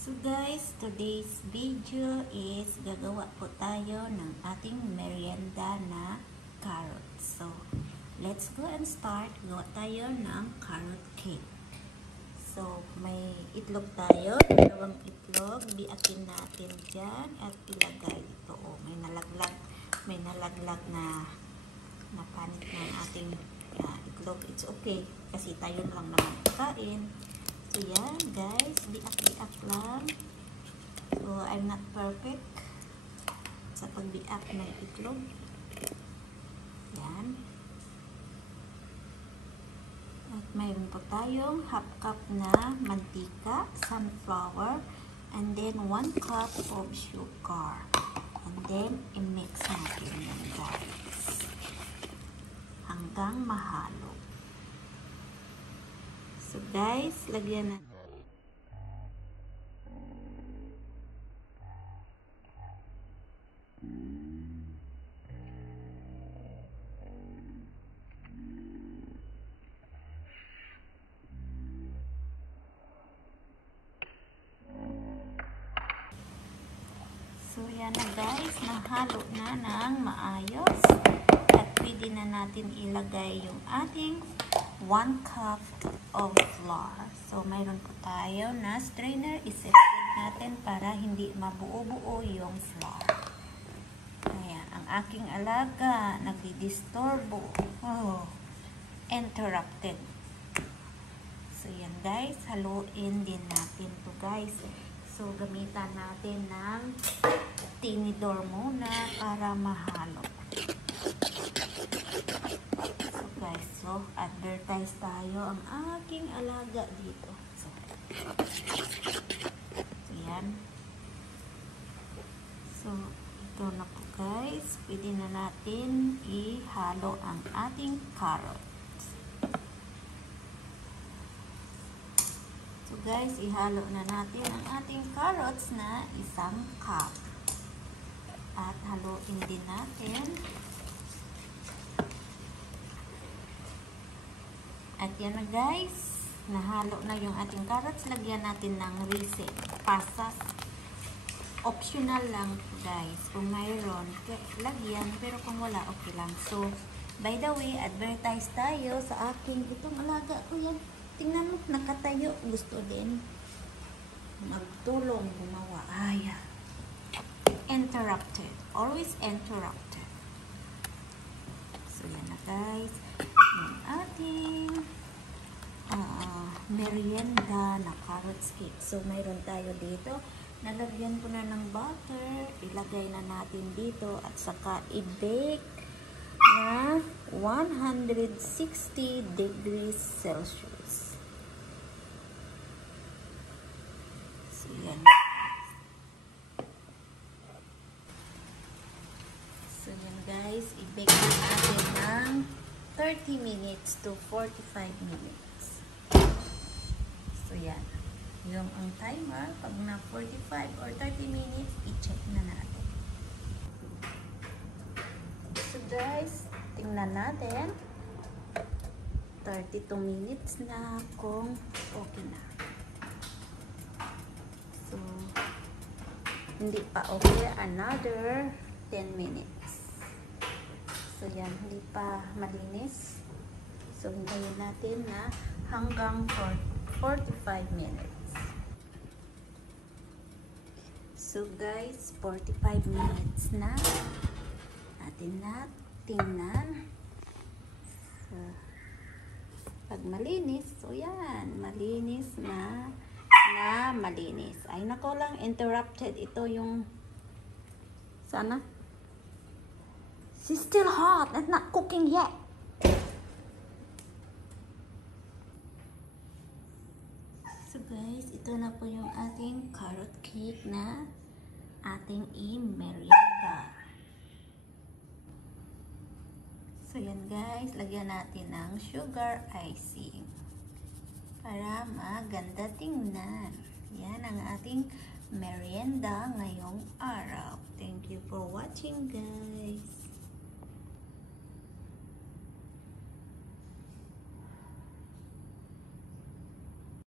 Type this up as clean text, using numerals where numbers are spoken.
So guys, today's video is gagawa po tayo ng ating merienda na carrots. So, let's go and start. Gawa tayo ng carrot cake. So, may itlog tayo. Dalawang itlog. Biakin natin dyan at ilagay ito. Oh, may nalaglag na panit ng ating itlog. It's okay. Kasi tayo lang naman kain. So, yan guys, biak-biak lang. So, I'm not perfect sa pagbiak ng itlog. Yan. At mayroon po tayong half cup na mantika, sunflower, and then 1 cup of sugar. And then, i-mix natin yan guys. Hanggang mahalo. So guys, lagyan na. So yan na guys, nahalo na ng maayos. At pwede na natin ilagay yung ating 1 cup of flour. So, mayroon po tayo na strainer. I-set natin para hindi mabuo-buo yung flour. Ayan. Ang aking alaga, nagdidisturbo. Oh, interrupted. So, yan guys. Haluin din natin to guys. So, gamitan natin ng tinidor muna para mahalo. So, advertise tayo ang aking alaga dito. So yan. So, ito na po guys. Pwede na natin ihalo ang ating carrots. So guys, ihalo na natin ang ating carrots na 1 cup. At haluin din natin. At yan na guys, nahalo na yung ating carrots. Lagyan natin ng reset, pasas. Optional lang guys. Kung mayroon, lagyan. Pero kung wala, okay lang. So, by the way, advertise tayo sa aking, itong alaga ko yan. Tingnan mo, nakatayo. Gusto din magtulong, gumawa. Ayan. Interrupted. Always interrupted. So, yan na guys. Yung ating merienda na carrots cake. So, mayroon tayo dito. Nalagyan ko na ng butter. Ilagay na natin dito at saka i-bake na 160 degrees Celsius. So, yan. So, yan guys. I-bake natin ng 30 minutes to 45 minutes. So, yan. Yung ang timer, pag na 45 or 30 minutes, i-check na natin. So, guys, tingnan natin. 32 minutes na kung okay na. So, hindi pa okay. Another 10 minutes. So, yan. Hindi pa malinis. So, hintayin natin na hanggang 45 minutes. So, guys, 45 minutes na. Atin na tingnan. So, pag malinis, so yan. Malinis na malinis. Ay, nako lang, interrupted. Ito yung sana. It's still hot. It's not cooking yet. So guys, ito na po yung ating carrot cake na ating i-merienda. So yan guys, lagyan natin ng sugar icing para maganda tingnan. Yan ang ating merienda ngayong araw. Thank you for watching guys.